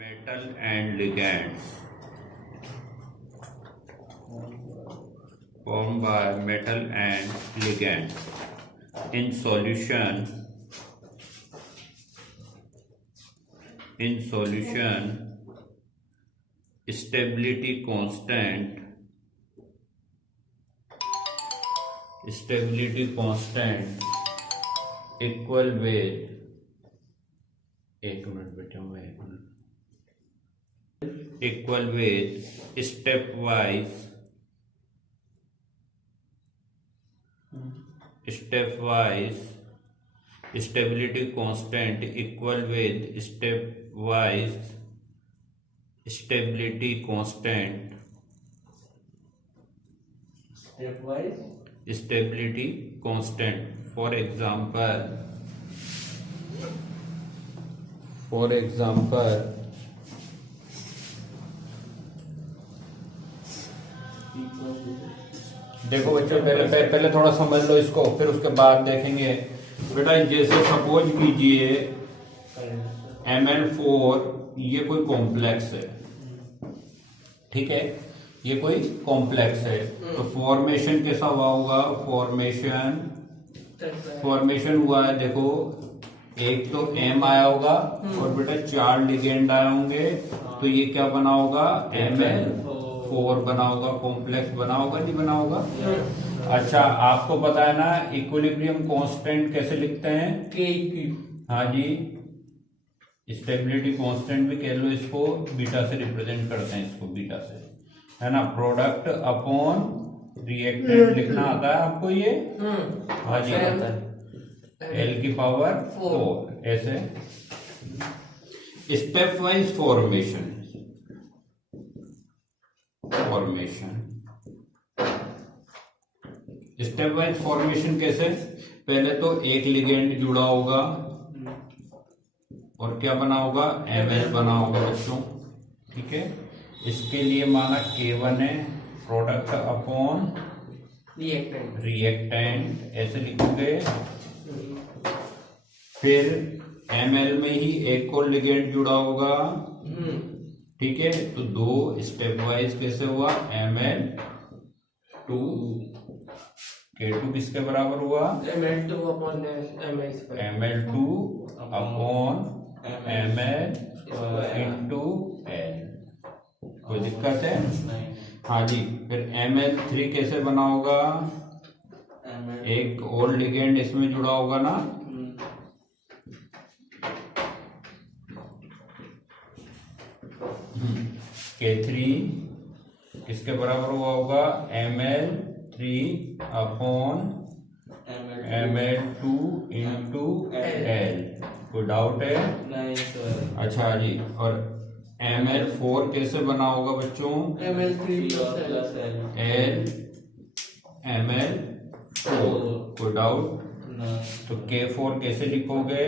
metal and ligands formed by metal and ligands in solution stability constant equal with stepwise stability constant equal with stepwise stability constant for example देखो बच्चों पहले थोड़ा समझ लो इसको, फिर उसके बाद देखेंगे बेटा। जैसे सपोज कीजिए Ml4 ये कोई कॉम्प्लेक्स है, ठीक है, ये कोई कॉम्प्लेक्स है, तो फॉर्मेशन कैसा हुआ होगा? फॉर्मेशन हुआ है, देखो एक तो M आया होगा और बेटा 4 लिगेंड आए होंगे, तो ये क्या बना होगा? Ml4 बना होगा, कॉम्प्लेक्स बना होगा, नहीं बना होगा? अच्छा, आपको पता है ना इक्विलिब्रियम कांस्टेंट कैसे लिखते हैं? हाँ जी, स्टेबिलिटी कांस्टेंट भी कह लो इसको, बीटा से रिप्रेजेंट करते हैं इसको, बीटा से, है ना। प्रोडक्ट अपॉन रिएक्टेंट लिखना आता है आपको ये? हाँ जी, L की पावर 4 ऐसे। Step wise formation step wise formation कैसे? पहले तो एक लिगेंड जुड़ा होगा और क्या बना होगा? Ml बना होगा बच्चों, ठीक है। इसके लिए माना K1 है, प्रोडक्ट अपॉन रिएक्टेंट ऐसे लिखोगे। फिर Ml में ही एक और लिगेंड जुड़ा होगा, ठीक है, तो 2 स्टेप वाइज कैसे हुआ? Ml2 K2 किसके बराबर हुआ? Ml2 upon Ml into L। कोई दिक्कत है? हाँ जी। फिर Ml3 कैसे बना होगा? एक और लिगेंड इसमें जुड़ा होगा ना, K3 किसके बराबर हुआ होगा? Ml3 upon Ml2 into L। कोई डाउट है? नहीं सर। अच्छा जी, और Ml4 कैसे बना होगा बच्चों? Ml3 plus L Ml4। कोई डाउट? तो K4 कैसे लिखोगे?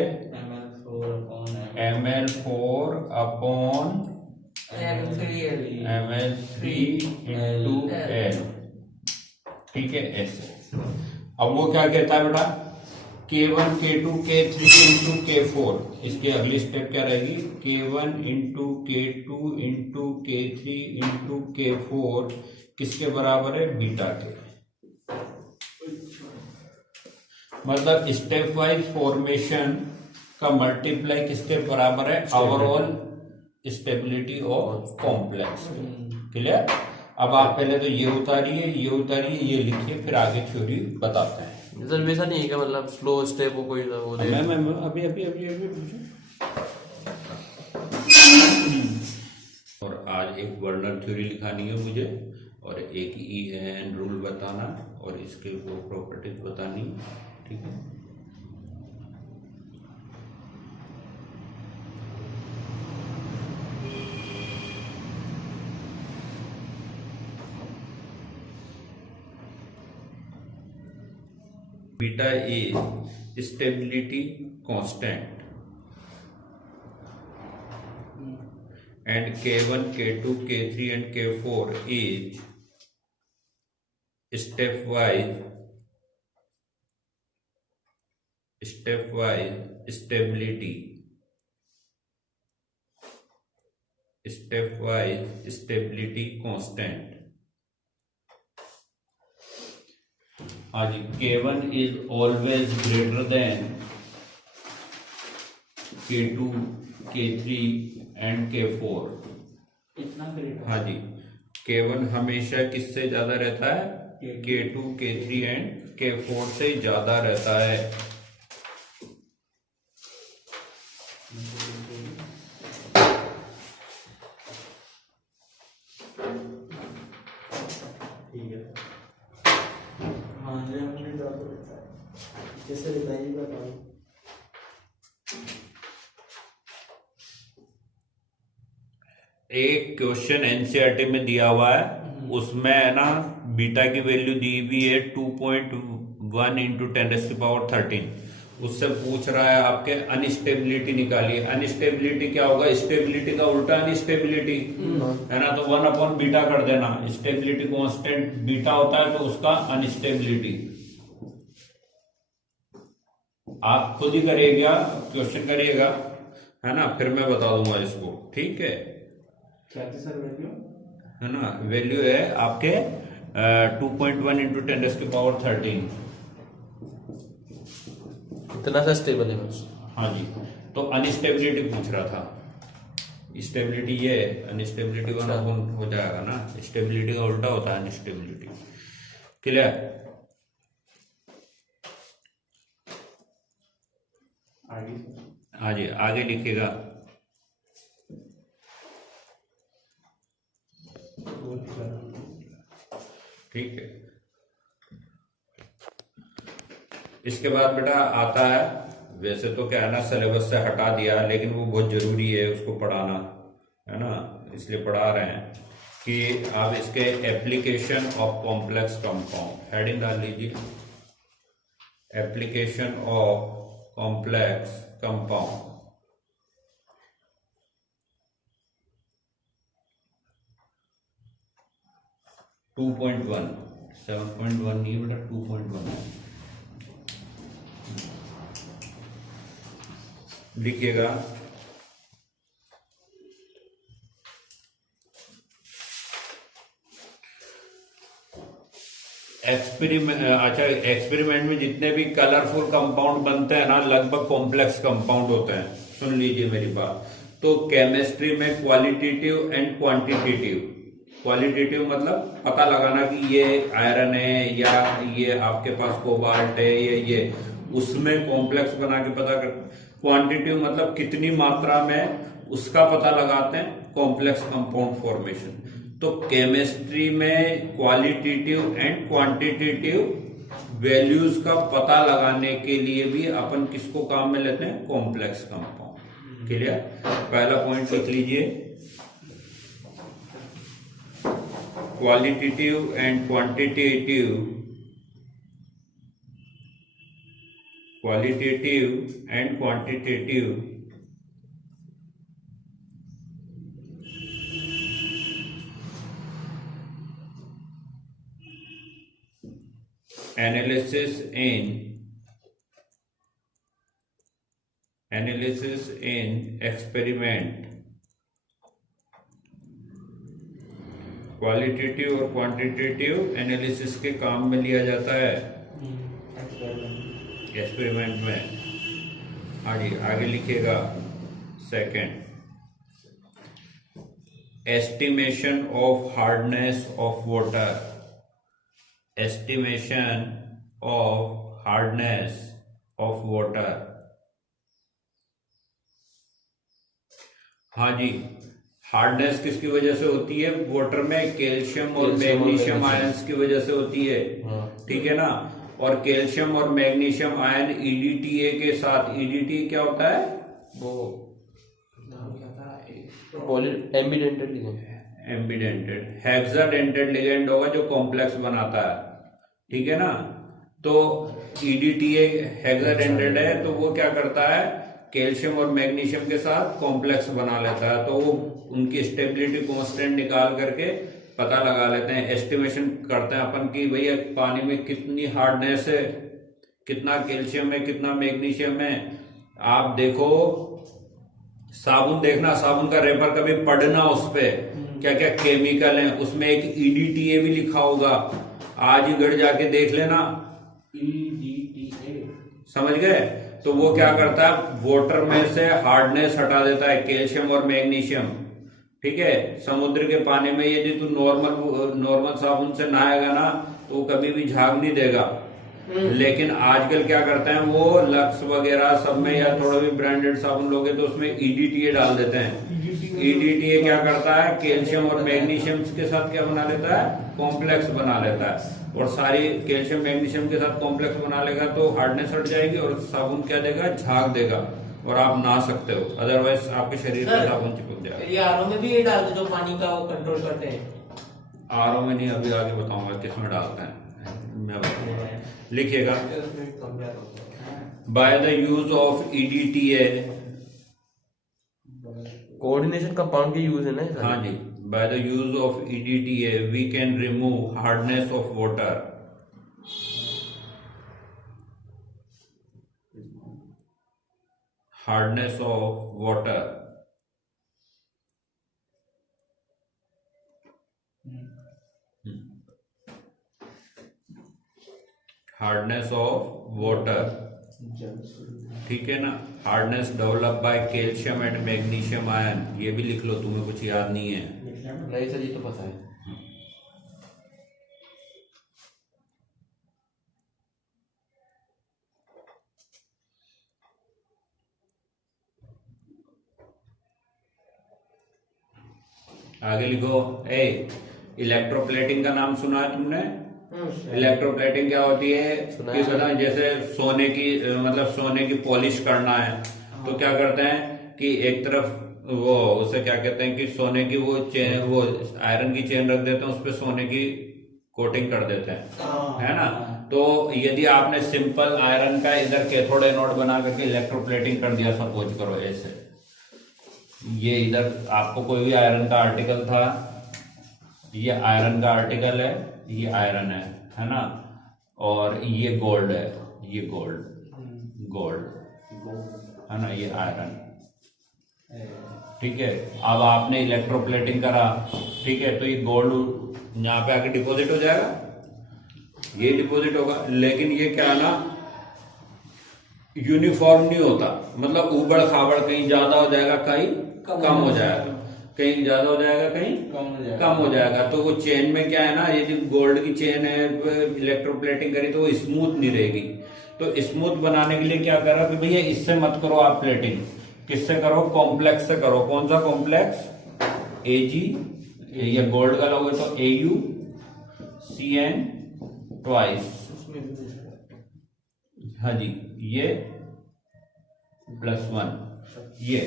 Ml4 upon Ml3 into L, ठीक है, ऐसे। अब वो क्या कहता है बेटा? K1 K2 K3 into K4, इसकी अगली स्टेप क्या रहेगी? K1 into K2 into K3 into K4 किसके बराबर है? बीटा के। मतलब स्टेप वाइज फॉर्मेशन का मल्टीप्लाई किसके बराबर है? Overall stability of complex. Clear? अब आप पहले तो ये उतारिए, ये लिखिए, फिर आगे थ्योरी बताते हैं। सर वैसा नहीं है क्या, मतलब स्लो स्टेप हो कोई वो दे? मैं अभी और आज एक वर्नर थ्योरी लिखानी है मुझे, और एक EN रूल बताना, और इसके वो प्रॉपर्टीज बतानी, ठीक है। Beta is stability constant and K1, K2, K3 and K4 is stepwise stepwise stability step wise stability constant. हाँ जी, K1 is always greater than K2, K3 and K4। इतना ग्रेटर? हाँ जी, K1 हमेशा किससे ज्यादा रहता है? K2, K3 एंड K4 से ज्यादा रहता है। ठीक है। हाँ जी, हमने तो आपको बताया, कैसे बताइए बताओ। एक क्वेश्चन एनसीईआरटी में दिया हुआ है, उसमें है ना बीटा की वैल्यू दी हुई है 2.1 इंटू 10⁻13। उससे पूछ रहा है आपके अनस्टेबिलिटी निकालिए। अनस्टेबिलिटी क्या होगा? स्टेबिलिटी का उल्टा अनस्टेबिलिटी है ना, तो 1 बीटा कर देना। स्टेबिलिटी कांस्टेंट बीटा होता है तो उसका अनस्टेबिलिटी। आप खुद ही करिएगा, क्वेश्चन करिएगा, है ना, फिर मैं बता दूंगा इसको। ठीक है, क्या थी सर वैल्यू? है ना, वैल्यू है आपके 2.1 इंटू 10⁻13। इतना सा स्टेबल है बस। हाँ जी, तो अनस्टेबिलिटी पूछ रहा था। स्टेबिलिटी ये अनस्टेबिलिटी 1 हो जाएगा ना, स्टेबिलिटी का उल्टा होता है अनस्टेबिलिटी। क्लियर? आगे? हाँ जी, आगे लिखिएगा। ठीक है, इसके बाद बेटा आता है, वैसे तो क्या है ना सिलेबस से हटा दिया, लेकिन वो बहुत जरूरी है उसको पढ़ाना, है ना, इसलिए पढ़ा रहे हैं कि आप इसके application of complex compound heading डाल लीजिए। Application of complex compound. Two 7.1 नहीं बेटा, 2.1 है। लिखिएगा। एक्सपेरिमेंट में जितने भी कलरफुल कंपाउंड बनते हैं ना, लगभग कॉम्प्लेक्स कंपाउंड होते हैं। सुन लीजिए मेरी बात। तो केमिस्ट्री में क्वालिटेटिव एंड क्वांटिटेटिव। क्वालिटेटिव मतलब पता लगाना कि ये आयरन है या ये आपके पास कोबाल्ट है, ये उसमें कॉम्प्लेक्स बना के पता कर। क्वांटिटेटिव मतलब कितनी मात्रा में, उसका पता लगाते हैं कॉम्प्लेक्स कंपाउंड फॉर्मेशन। तो केमिस्ट्री में क्वालिटेटिव एंड क्वांटिटेटिव वैल्यूज का पता लगाने के लिए भी अपन किसको काम में लेते हैं? Complex compound. क्लियर? पहला पॉइंट लिख लीजिए, qualitative and quantitative analysis in experiment। Qualitative और क्वांटिटेटिव एनालिसिस के काम में लिया जाता है एक्सपेरिमेंट में। हाँ जी, आगे लिखिएगा। Second, estimation of hardness of water. Estimation of hardness of water. हाँ जी, हार्डनेस किसकी वजह से होती है? वाटर में कैल्शियम और मैग्नीशियम आयंस की वजह से होती है। ठीक है ना? और कैल्शियम और मैग्नीशियम आयन ईडीटीए के साथ, ईडीटीए क्या होता है? वो नाम क्या था? Ambidentate ligand. Ambidentate hexadentate ligand होगा जो कॉम्प्लेक्स बनाता है। ठीक है ना? तो ईडीटीए हेक्साडेंटेड है, तो वो क्या करता है? कैल्शियम और मैग्नीशियम के साथ कॉम्प्लेक्स बना लेता है। तो वो उनकी स्टेबिलिटी कांस्टेंट निकाल करके पता लगा लेते हैं, एस्टिमेशन करते हैं अपन की भैया पानी में कितनी हार्डनेस है, कितना कैल्शियम है, कितना मैग्नीशियम है। आप देखो साबुन देखना, साबुन का रेपर कभी पढ़ना, उस पे क्या क्या केमिकल है, उसमें एक EDTA भी लिखा होगा, आज ही घर जाके देख लेना। EDTA समझ गए? तो वो क्या करता है, वाटर में से हार्डनेस हटा देता है, कैल्शियम और मैग्नीशियम। ठीक है, समुद्र के पानी में यदि तू नॉर्मल साबुन से नहाएगा ना तो वो कभी भी झाग नहीं देगा। लेकिन आजकल क्या करते हैं वो लक्स वगैरह सब में या थोड़ा भी ब्रांडेड साबुन लोगे तो उसमें EDTA डाल देते हैं। EDTA क्या करता है, कैल्शियम और मैग्नीशियम के साथ क्या बना लेता है, कॉम्प्लेक्स बना लेता है, और सारी कैल्शियम मैग्नीशियम के साथ कॉम्प्लेक्स बना लेगा तो हार्डनेस हट जाएगी और साबुन क्या देगा, झाग देगा, और आप नहा सकते हो, अदरवाइज आपके शरीर पर साबुन चिपक जाएगा। ये आरओ में भी ये डाल दे जो पानी का वो कंट्रोल करते हैं। आरओ में नहीं, अभी आगे बताऊंगा किसमें डालते हैं, मैं बताऊंगा, लिखिएगा। By the use of EDTA, coordination compound के यूज है ना ये सारे? हाँ जी, by the use of EDTA we can remove hardness of water, hardness of water, hardness of water, ठीक है ना। Hardness develop by calcium and magnesium ion, ये भी लिख लो, तुम्हें कुछ याद नहीं है। नहीं सर, ये तो पता है। आगे लिखो। इलेक्ट्रोप्लेटिंग का नाम सुना है तुमने? इलेक्ट्रोप्लेटिंग क्या होती है कि बताएं, जैसे सोने की मतलब सोने की पॉलिश करना है तो क्या करते हैं कि एक तरफ वो उसे क्या कहते हैं कि सोने की वो चेन, वो आयरन की चेन रख देते हैं, उस पर सोने की कोटिंग कर देते हैं, है ना। तो यदि आपने सिंपल आयरन का इधर कैथोड एनोड बना करके इलेक्ट्रोप्लेटिंग कर दिया, सपोज करो ऐसे, ये इधर आपको कोई भी आयरन का आर्टिकल था, ये आयरन का आर्टिकल है, ये आयरन है ना, और ये गोल्ड है, ये गोल्ड है ना, ये आयरन, ठीक है। अब आपने इलेक्ट्रोप्लेटिंग करा, ठीक है, तो ये गोल्ड यहाँ पे आके डिपॉजिट हो जाएगा, ये डिपॉजिट होगा, लेकिन ये क्या है ना, यूनिफॉर्म नहीं होता, मतलब उबड़ खाबड़, कहीं ज्यादा हो जाएगा, कहीं कम हो जाएगा, कहीं ज्यादा हो जाएगा, कहीं कम हो जाएगा। तो वो चेन में क्या है ना, यदि गोल्ड की चेन है, इलेक्ट्रोप्लेटिंग करी तो वो स्मूथ नहीं रहेगी। तो स्मूथ बनाने के लिए क्या करो कि भैया इससे मत करो आप प्लेटिंग, किससे करो, कॉम्प्लेक्स से करो। कौन सा कॉम्प्लेक्स? Ag, ये गोल्ड का लोगे तो AuCN ट्वाइस, हाँ जी, ये +1, ये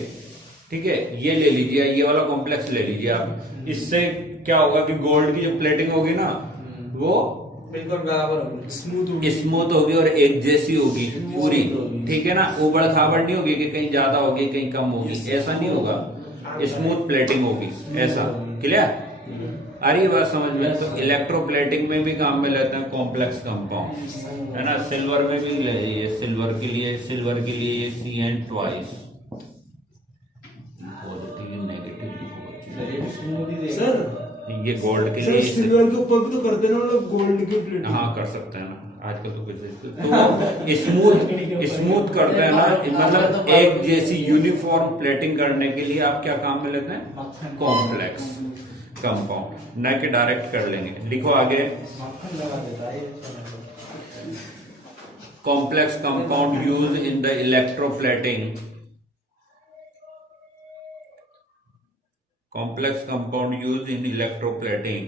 ठीक है, ये ले लीजिए, ये वाला कॉम्प्लेक्स ले लीजिए आप। इससे क्या होगा कि गोल्ड की जो प्लेटिंग होगी ना वो बिल्कुल बराबर होगी, स्मूथ होगी और एक जैसी होगी पूरी, ठीक है ना, उबड़ खाबड़ नहीं होगी कि कहीं ज्यादा होगी कहीं कम होगी, ऐसा नहीं होगा, स्मूथ प्लेटिंग होगी, ऐसा। क्लियर? आ रही है बात समझ में? तो इलेक्ट्रोप्लेटिंग में भी काम में लेते हैं कॉम्प्लेक्स कंपाउंड, है ना। सिल्वर में भी ले, ये सिल्वर के लिए ये CN twice, positive negative, sir ये गोल्ड के लिए, सिल्वर के ऊपर भी तो करते ना लोग, गोल्ड के प्लेट। हाँ कर सकते हैं ना, आजकल तो कुछ तो स्मूथ करते हैं ना, मतलब एक जैसी यूनिफॉर्म प्लेटिंग करने के लिए आप क्या काम में लेते हैं, कॉम्प्लेक्स कंपाउंड, न कि डायरेक्ट कर लेंगे। लिखो आगे, complex compound use in the electroplating, complex compound used in electroplating,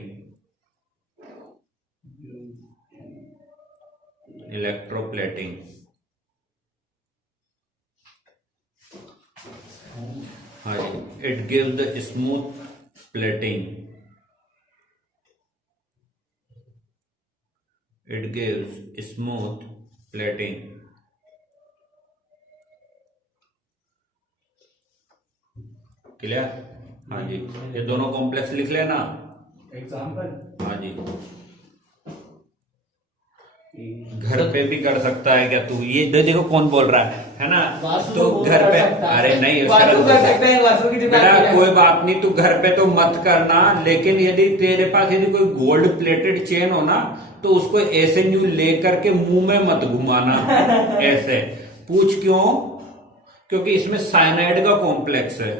हाँ जी, it gives the smooth plating, it gives smooth plating, clear? हाँ जी, ये दोनों कॉम्प्लेक्स लिख लेना, एग्जाम्पल। हाँ जी, घर पे भी कर सकता है क्या तू? ये देखो कौन बोल रहा है ना? वासु तो को घर कर पे, सकता है। अरे नहीं वासु कर सकते हैं, वासु की दुकान बेटा पे कोई बात नहीं, तू घर पे तो मत करना, लेकिन यदि तेरे पास यदि कोई गोल्ड प्लेटेड चेन हो ना तो उसको ऐसे न्यू ले करके मुंह में मत घुमाना ऐसे। पूछ क्यों? क्योंकि इसमें साइनाइड का कॉम्प्लेक्स है,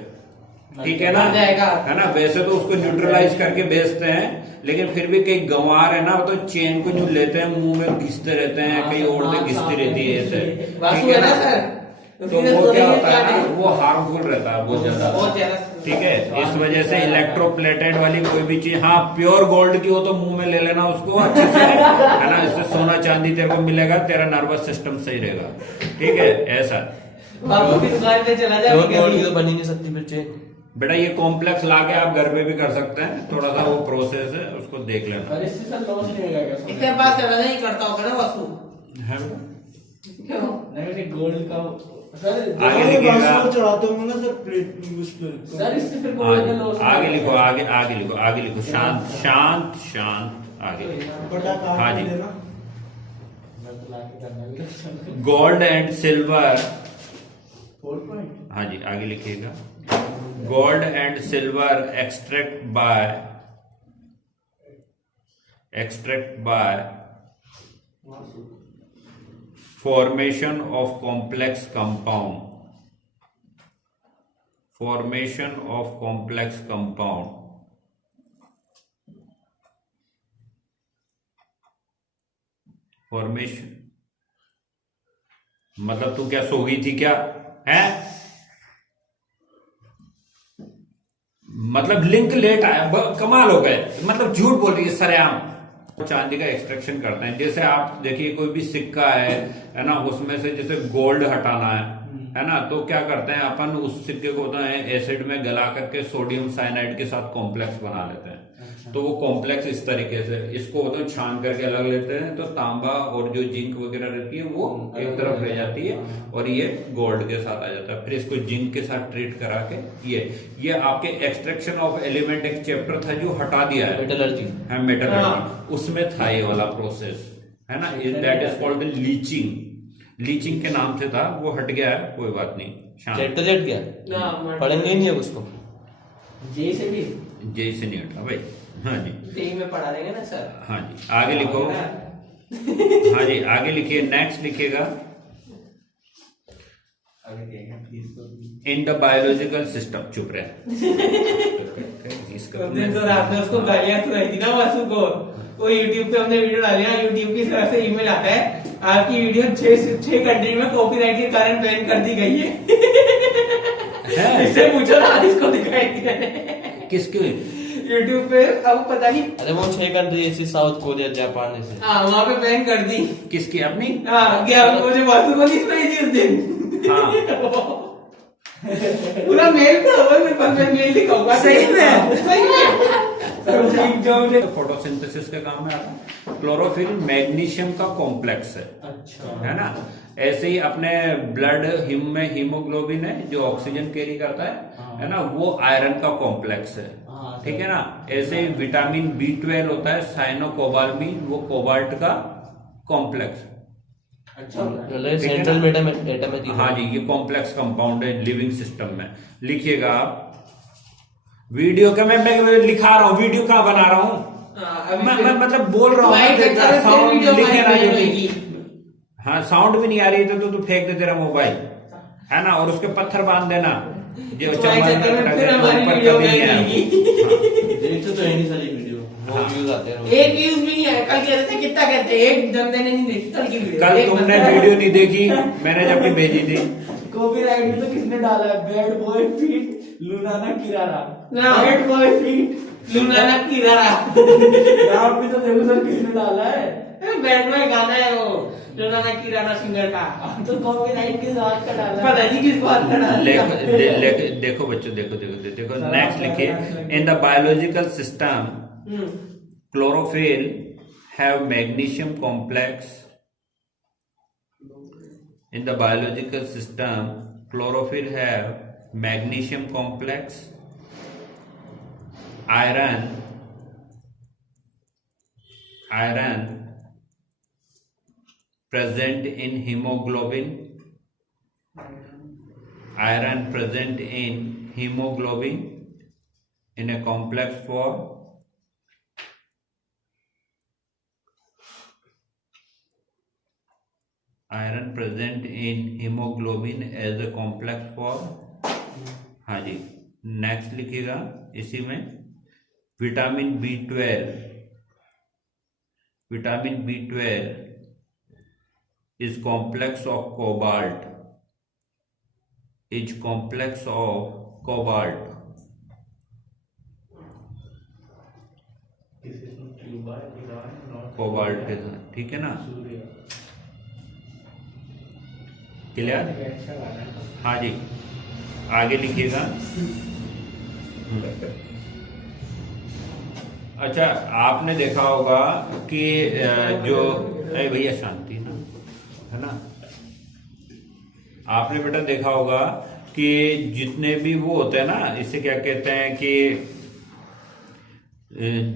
ठीक है ना? मर जाएगा। है ना? वैसे तो उसको न्यूट्रलाइज करके बेचते हैं, लेकिन फिर भी कई गंवार है ना, तो चेन को न्यू लेते हैं मुंह में घिसते रहते हैं, कई और से घिसती रहती है ऐसे, वासु ठीक है ना ना? सर? तो वो क्या होता है ना, वो हार्मफुल रहता है बहुत बहुत ज्यादा, ज्यादा। ठीक है? इस वजह से इलेक्ट्रोप्लेटेड वाली कोई भी चीज, हाँ प्योर गोल्ड की हो तो मुंह में ले लेना उसको अच्छे से, है ना? इससे सोना चांदी तेरे को मिलेगा, तेरा नर्वस सिस्टम सही रहेगा, ठीक है? ऐसा वासु की दुकान पे चला जाए प्योर गोल्ड की तो बन ही नहीं सकती फिर चेन। बेटा, ये कॉम्प्लेक्स लाके आप घर पे भी कर सकते हैं, थोड़ा सा वो प्रोसेस है, उसको देख लेना। और इससे सर लॉस नहीं होगा क्या? इसके पास चला नहीं करता होगा ना वासु? है बेटा? क्यों? नहीं गोल्ड का सर आगे लिखिएगा, चढ़ाते होंगे ना सर प्लेट उस पे। सर इससे फिर गोल्ड का लॉस आगे लिखो, आगे लिखो, आगे लिखो, शांत शांत शांत, आगे लिखो। बटा काट हाँ के जी। देना। Gold and silver, 4 point. हाँ जी आगे लिखिएगा। Gold and silver extract by formation of complex compound, formation मतलब तू क्या सो गई थी क्या? है मतलब लिंक लेट आया, कमाल हो गए, मतलब झूठ बोल रही है सरेआम। चांदी का एक्सट्रैक्शन करते हैं, जैसे आप देखिए कोई भी सिक्का है ना, उसमें से जैसे गोल्ड हटाना है ना, तो क्या करते हैं अपन, उस सिक्के को होता है एसिड में गला करके सोडियम साइनाइड के साथ कॉम्प्लेक्स बना लेते हैं। तो वो कॉम्प्लेक्स इस तरीके से, इसको होता है छान करके अलग लेते हैं, तो तांबा और जो जिंक वगैरह रहती है वो एक तरफ रह जाती है और ये गोल्ड के साथ आ जाता है। फिर इसको जिंक के साथ ट्रीट करा के ये आपके एक्सट्रैक्शन ऑफ एलिमेंट एक चैप्टर था जो हटा दिया है, मेटलर्जी। है मेटलर्जी, उसमें था ये वाला प्रोसेस, है ना? दैट इज कॉल्ड लीचिंग के नाम से था, वो हट गया है, कोई बात नहीं, शांत। जेट तो जेट गया, पढ़ेंगे ही नहीं अब उसको। जे से भी जय से नहीं हटा भाई। हाँ जी, जे में पढ़ा देंगे ना सर। हाँ जी आगे लिखो, हाँ जी आगे लिखिए, नेक्स्ट लिखिएगा। इन द बायोलॉजिकल सिस्टम, चुप रहे। हमने तो रात में उसको गालियां सुनाई थी ना वासु को, वो यूट्यूब पे हमने वीडियो डाली ना, यूट्यूब की तरफ से ईमेल आता है, आपकी वीडियो 6 कंट्री में कॉपीराइट के कारण बैन कर दी गई है। इससे पूछो ना, इसको दिखाई थी किसकी? यूट्यूब पे, अब पता नहीं। अरे वो 6 कंट्री ऐसी, साउथ कोरिया, जापान ऐसे। हाँ वहाँ पे बैन कर दी। किसकी? अपनी? हाँ क्या मुझे वासु को नहीं सुनाई थी उस दिन। हाँ पूरा मेल था, वो मेरे पास मेल लिखा होगा। सही में फोटोसिंथेसिस के काम में आता है। क्लोरोफिल मैग्नीशियम का कॉम्प्लेक्स है, अच्छा, है ना? ऐसे ही अपने ब्लड में हीमोग्लोबिन है जो ऑक्सीजन कैरी करता है ना, वो आयरन का कॉम्प्लेक्स है, ठीक है ना? ऐसे ही विटामिन B12 होता है साइनोकोबाल्मिन, वो कोबाल्ट का कॉम्प्लेक्स। अच्छा सेंट्रल एटम है। हाँ जी, ये कॉम्प्लेक्स कंपाउंड है लिविंग सिस्टम में। लिखिएगा आप वीडियो का, मैं लिखा रहा हूँ, वीडियो कहाँ बना रहा हूँ, मैं मतलब बोल रहा हूँ, साउंड लिखे रहा। हाँ साउंड भी नहीं आ रही तो तू फेंक दे तेरा मोबाइल, है ना? और उसके पत्थर बांध देना जो देखते तो है नहीं सारी वीडियो, बहुत व्यूज आते हैं। एक व्यूज भी नहीं आया। कल कह रहे थे कितना कहते हैं, एक बंदे ने नहीं देखी कल की वीडियो। कल तुमने वीडियो नहीं देखी, मैंने जबकि भेजी थी। कॉपीराइट में तो किसने डाला है? बैड बॉय फीट लुनाना किरारा। बैड बॉय फीट लुनाना किरारा। यहाँ पे तो देखो सर किसने डाला है? बैड बॉय गाना है वो, लुनाना किरारा सिंगर का। तो कॉपीराइट किस बात का डाला है? पता नहीं किस बात का डाला है। देखो बच्चों, देखो नेक्स्ट लिखिए। In the biological system chlorophyll have magnesium complex. In the biological system, chlorophyll have magnesium complex, iron present in hemoglobin, iron present in hemoglobin in a complex form, iron present in hemoglobin as a complex form। हाँ जी, next लिखिएगा इसी में vitamin B12, vitamin B12 is complex of cobalt, is complex of cobalt। Cobalt, ठीक है ना, clear. हाँ जी, आगे लिखिएगा। अच्छा, आपने देखा होगा कि जो भैया शांति ना, है ना, आपने बेटा देखा होगा कि जितने भी वो होते हैं ना, इसे क्या कहते हैं कि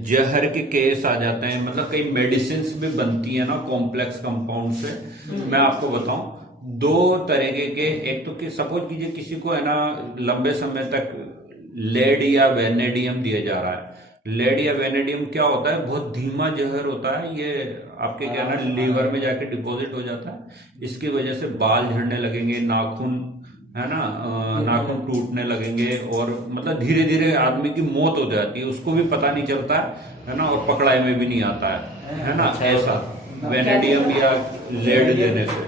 जहर के केस आ जाते हैं, मतलब कई मेडिसिन भी बनती है ना कॉम्प्लेक्स कंपाउंड से। मैं आपको बताऊं, दो तरीके के, एक तो कि सपोज कीजिए किसी को है ना लंबे समय तक लेड या वेनेडियम दिया जा रहा है। लेड या वेनेडियम क्या होता है, बहुत धीमा जहर होता है, ये आपके क्या ना लीवर में जाके डिपॉजिट हो जाता है। इसकी वजह से बाल झड़ने लगेंगे, नाखून है ना, नाखून टूटने लगेंगे, और मतलब धीरे धीरे आदमी की मौत हो जाती है, उसको भी पता नहीं चलता है ना, और पकड़ाई में भी नहीं आता है ना, ऐसा वेनेडियम या लेड देने से,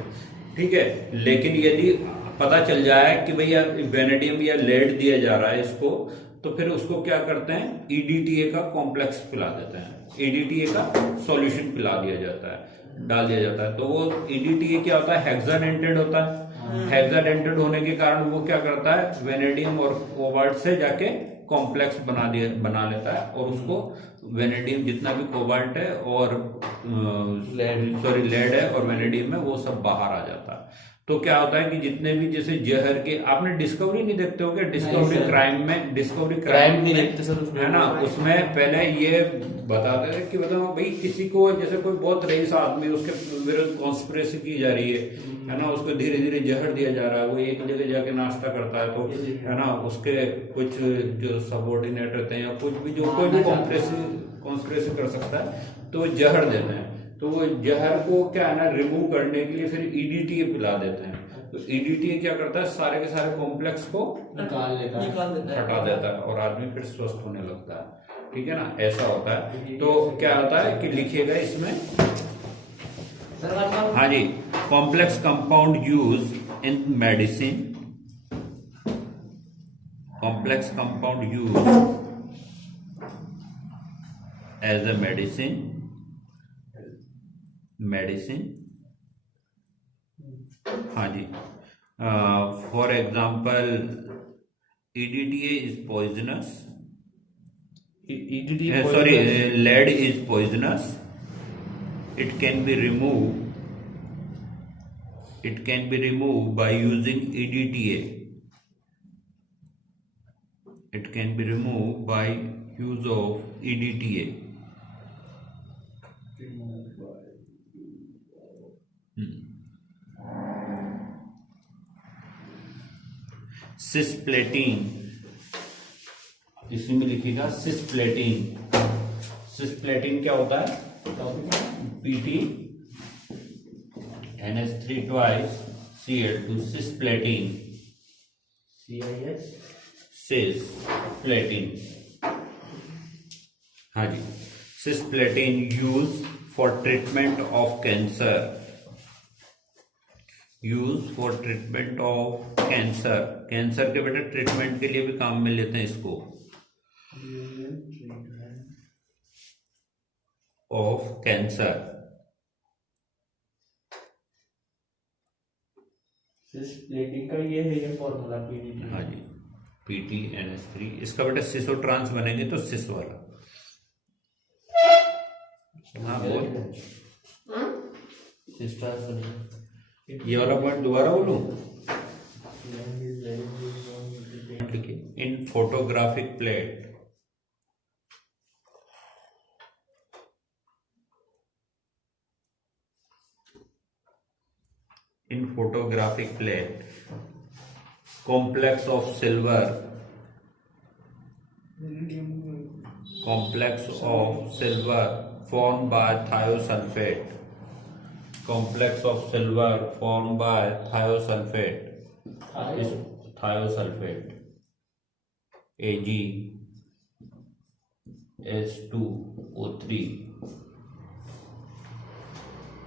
ठीक है। लेकिन यदि पता चल जाए कि भैया वेनेडियम या लेड दिया जा रहा है इसको, तो फिर उसको क्या करते हैं, EDTA का कॉम्प्लेक्स पिला देते हैं, EDTA का सॉल्यूशन पिला दिया जाता है, डाल दिया जाता है। तो वो EDTA क्या होता है, हेक्साडेंटेड होता है। हेक्साडेंटेड होने के कारण वो क्या करता है, वेनेडियम और कोबाल्ट से जाके कॉम्प्लेक्स बना लेता है, और उसको वेनेडियम जितना भी कोबाल्ट है और लेड है और वेनेडियम है, वो सब बाहर आ जाता है। तो क्या होता है कि जितने भी जैसे जहर के, आपने डिस्कवरी नहीं देखते हो क्या, डिस्कवरी क्राइम में, डिस्कवरी क्राइम नहीं देखते सर उसमें, है ना, उसमें पहले ये बताते थे कि बताओ भाई किसी को जैसे कोई बहुत रईस आदमी, उसके विरुद्ध कॉन्स्पिरेसी की जा रही है ना, उसको धीरे धीरे जहर दिया जा रहा है, वो एक जगह जाके नाश्ता करता है, तो है ना उसके कुछ जो सबऑर्डिनेट रहते हैं या कुछ भी, जो कोई भी कॉन्स्पिरेसी कर सकता है, तो जहर देते हैं। तो वो जहर को क्या है ना रिमूव करने के लिए फिर EDTA पिला देते हैं। तो EDTA क्या करता है, सारे के सारे कॉम्प्लेक्स को निकाल देता है, हटा देता है, और आदमी फिर स्वस्थ होने लगता है, ठीक है ना, ऐसा होता है। तो क्या होता है कि लिखिएगा इसमें, हाँ जी, complex compound use in medicine, complex compound use as a medicine, हाँ जी, for example EDTA is poisonous, sorry, lead is poisonous, it can be removed by using EDTA, it can be removed by use of EDTA। Cisplatin, इसी में लिखिएगा cisplatin. Cisplatin क्या होता है, PT NH3 twice Cl2 cisplatin, cisplatin, हाँ जी, cisplatin use for treatment of cancer, use for treatment of cancer, cancer के बेटा ट्रीटमेंट के लिए भी काम में लेते हैं इसको, ऑफ कैंसर। सिस्प्लेटिन का ये है, ये फॉर्मूला PDT, हाँ जी, PT NH3, इसका बेटा सिसो ट्रांस बनेंगे तो सिस वाला, हाँ बोल, सिस ट्रांस बनेगा, ये वाला पॉइंट दोबारा बोलूं, in photographic plate, in photographic plate, complex of silver formed by thiosulfate. Complex of silver formed by thiosulfate. Thiosulfate AgS2O3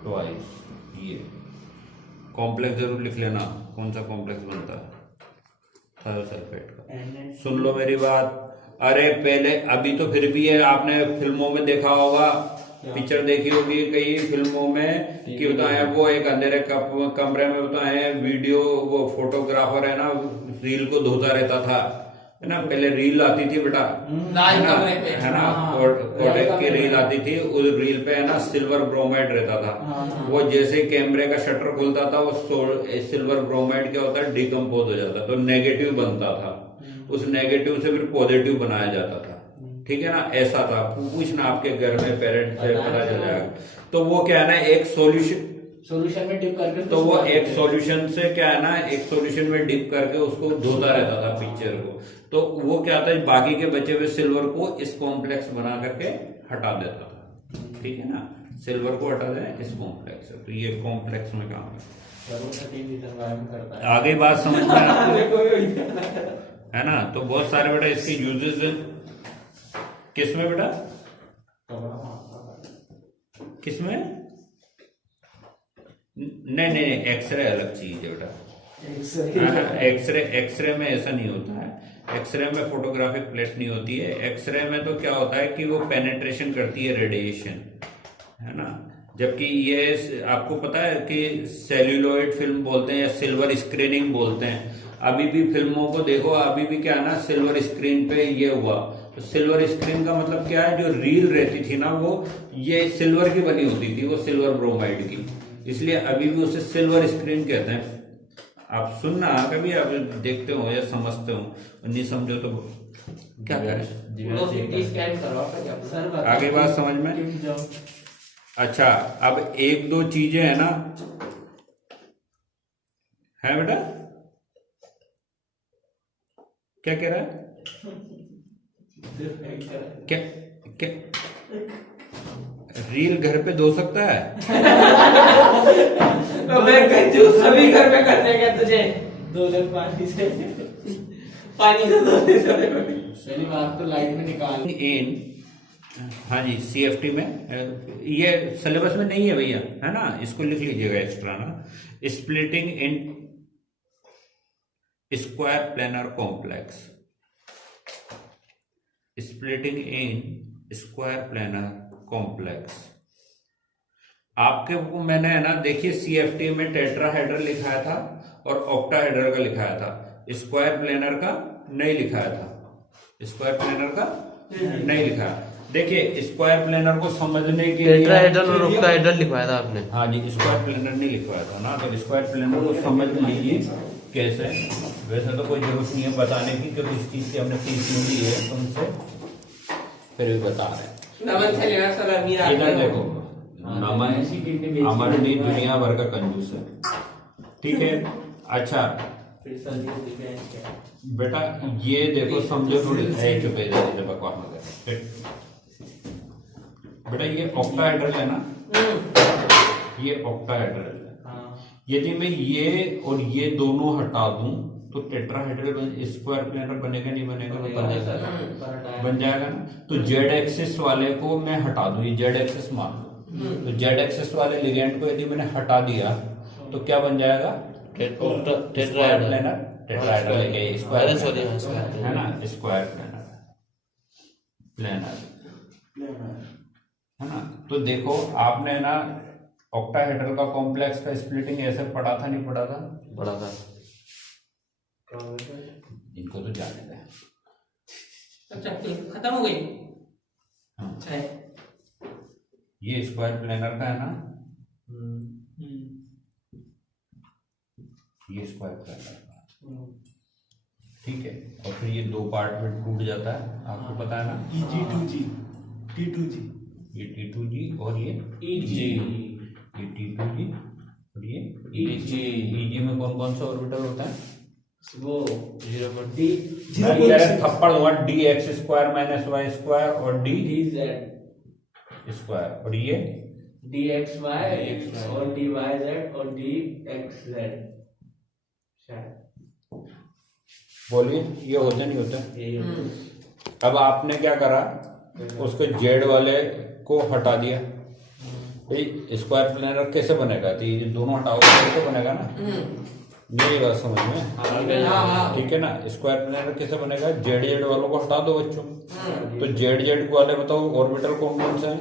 twice. ये कॉम्प्लेक्स जरूर लिख लेना, कौन सा कॉम्प्लेक्स बनता है थायोसल्फेट का। सुन लो मेरी बात। अरे पहले अभी तो फिर भी है, आपने फिल्मों में देखा होगा, पिक्चर देखी होगी कई फिल्मों में कि बताए वो एक अंधेरे कमरे में बताए वीडियो, वो फोटोग्राफर है ना रील को धोता रहता था, है ना। पहले रील आती थी बेटा, है ना कोडेक की रील आती थी, उस रील पे है ना सिल्वर ब्रोमाइड रहता था। वो जैसे कैमरे का शटर खुलता था वो सिल्वर ब्रोमाइड क्या होता है, डिकम्पोज हो जाता, तो नेगेटिव बनता था, उस नेगेटिव से फिर पॉजिटिव बनाया जाता था। ठीक है ना, ऐसा था। पूछना आपके घर में पेरेंट्स से, पता चल जाएगा। तो वो क्या है ना एक सॉल्यूशन में डिप करके, तो वो एक सॉल्यूशन से क्या है ना, एक सॉल्यूशन में डिप करके उसको धोता रहता था पिक्चर को। तो वो क्या था, बाकी के बचे हुए सिल्वर को इस कॉम्प्लेक्स बना करके हटा देता था। ठीक है ना, सिल्वर को हटा दें इस कॉम्प्लेक्स से, तो ये कॉम्प्लेक्स में काम है। आगे बात समझ में है ना। तो बहुत सारे बेटा इसके यूजेस हैं। किसमें बेटा, किसमें? नहीं, एक्सरे अलग चीज है बेटा। एक्सरे में ऐसा नहीं होता है। एक्सरे में फोटोग्राफिक प्लेट नहीं होती है। एक्सरे में तो क्या होता है कि वो पेनेट्रेशन करती है रेडिएशन, है ना। जबकि ये आपको पता है कि सेल्यूलॉइड फिल्म बोलते हैं या सिल्वर स्क्रीनिंग बोलते हैं। अभी भी फिल्मों को देखो, अभी भी क्या है ना सिल्वर स्क्रीन पे ये हुआ। तो सिल्वर स्क्रीन का मतलब क्या है, जो रील रहती थी ना वो ये सिल्वर की बनी होती थी, वो सिल्वर ब्रोमाइड की, इसलिए अभी भी उसे सिल्वर स्क्रीन कहते हैं। आप सुनना कभी, आप देखते हो या समझते हो, नहीं समझो तो क्या करें। आगे बात समझ में। अच्छा, अब एक दो चीजें है ना, है बेटा, क्या कह रहा है, क्या क्या रील घर पे धो सकता है? तो मैं कंजूस सभी घर में करने का तुझे 2 जग पानी से पहली बात तो लाइट में निकाल इन, हाँ जी, CFT में, ये सिलेबस में नहीं है भैया, है ना, इसको लिख लीजिएगा एक्स्ट्रा ना। Splitting in square planar complex, splitting in square planar complex. आपके को मैंने है ना देखिए CFT में टेट्राहेड्रल लिखाया था और ऑक्टाहेड्रल का लिखाया था, स्क्वायर प्लेनर का नहीं लिखाया था, स्क्वायर प्लेनर का नहीं लिखा। देखिए स्क्वायर प्लेनर को समझने के लिए टेट्राहेड्रल और ऑक्टाहेड्रल लिखवाया था आपने। हाँ जी, स्क्वायर प्लेनर नहीं लिखवाया था ना, तो स्क्वायर प्लेनर को समझ लीजिए कैसे। वैसे तो कोई जरूरत नहीं है बताने की, क्योंकि इस चीज की हमने फीस ली है तुमसे, फिर भी बता रहे हैं। इधर देखो, नमन अमरनी दुनिया भर का कंजूस है, ठीक है। अच्छा बेटा ये देखो, समझो थोड़ी बकवास मत कर बेटा। ये ऑक्टाहेड्रल है ना, ये ऑक्टाहेड्रल है। यदि मैं ये और ये दोनों हटा दूं तो टेट्राहेड्रल स्क्वायर प्लेनर बनेगा नहीं बनेगा? बन जाएगा ना। तो जेड एक्सिस वाले को मैं हटा दूं, ये जेड एक्सिस मान लो, तो जेड एक्सिस वाले लिगेंड को यदि मैंने हटा दिया तो क्या बन जाएगा? स्क्वायर प्लेनर, टेट्राहेड्रल स्क्वायर है ना, स्क्वायर प्लेनर है ना। तो देखो आपने ना ऑक्टाहेड्रल का कॉम्प्लेक्स का स्प्लिटिंग ऐसे पढ़ा था, नहीं पढ़ा था? पढ़ा था। इनको तो जाने दें। अच्छा खत्म हो गई। अच्छा ये स्क्वायर प्लेनर का है ना, ये स्क्वायर प्लेनर का, ठीक है। और फिर ये दो पार्ट में टूट जाता है, आपको पता है ना, G2G T2G, ये T2G और ये EG, ये T2G और ये EG में कौन कौन सा ऑर्बिटल होता है? वो 0.0 मैं डायरेक्ट थप्पड़ दूंगा dx square minus Y square और d dz स्क्वायर और ये dxy और dyz और dxz शायद। बोलिए ये होता नहीं होता? यही होता अब आपने क्या करा, उसको जेड वाले को हटा दिया। स्क्वायर प्लेनर कैसे बनेगा? तो ये दोनों हटाओ तो बनेगा ना। मेरी बात समझ में? ठीक है ना। स्क्वायर प्लेनर कैसे बनेगा? जेड जेड वालों को हटा दो बच्चों। तो जेड जेड वाले बताओ ऑर्बिटल कौन कौन से हैं?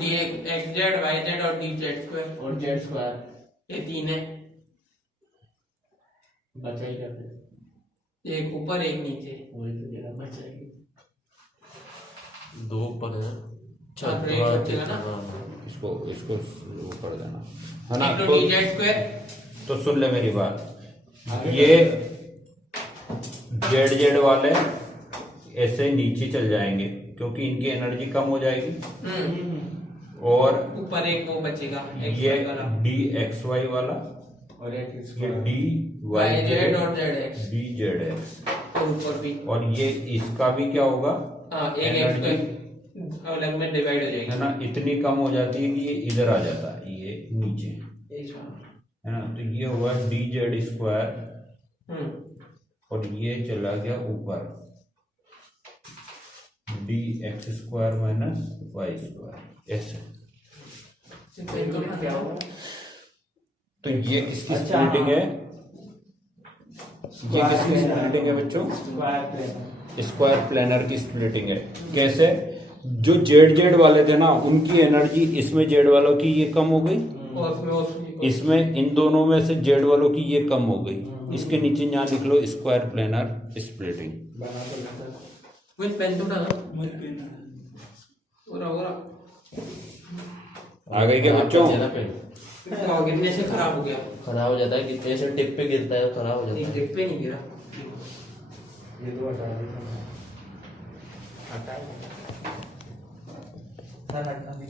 xz yz और dz स्क्वायर और z स्क्वायर ये तीन है। बचा ही करते एक ऊपर एक नीचे। वही तो जगह बचाएगी। 2 ऊपर है। हाँ, तो एक बचेगा ना। इसको इसको वो कर देना है ना। एक तो तो dz स्क्वायर। तो सुन ले मेरी बात, ये जेड जेड वाले ऐसे नीचे चल जाएंगे क्योंकि इनकी एनर्जी कम हो जाएगी। और ऊपर एक वो बचेगा ये dxy वाला और एक ये yz और zx dzx और ऊपर भी। और ये इसका भी क्या होगा? हाँ, एक Energy स्क्वायर अलग में डिवाइड हो जाएगी है ना। इतनी कम हो जाती है कि ये इधर आ जाता है, ये नीचे है ना। तो ये हुआ dz स्क्वायर और ये चला गया ऊपर dx square minus Y square ऐसे। क्या होगा? तो ये इसकी अच्छा, स्प्लिटिंग है। ये किसकी स्प्लिटिंग है बच्चों? Square planar. स्क्वायर प्लेनर की स्प्लिटिंग है। कैसे? जो जेड जेड वाले थे ना, उनकी एनर्जी इसमें जेड वालों की ये कम हो गई, इसमें इन दोनों में से जेड वालों की ये कम हो गई। इसके नीचे यहाँ लिख लो स्क्वायर प्लेनर स्प्लिटिंग। मुझे पेन तो डालो। पूरा आ गई क्या बच्चों? गिरने से खराब हो गया। खराब हो जाता है कि ऐसे टिप पे गिरता है तो खराब हो जाता है। टिप पे नहीं गिरा। ये दो हटा देता हूँ। सर हटा नहीं।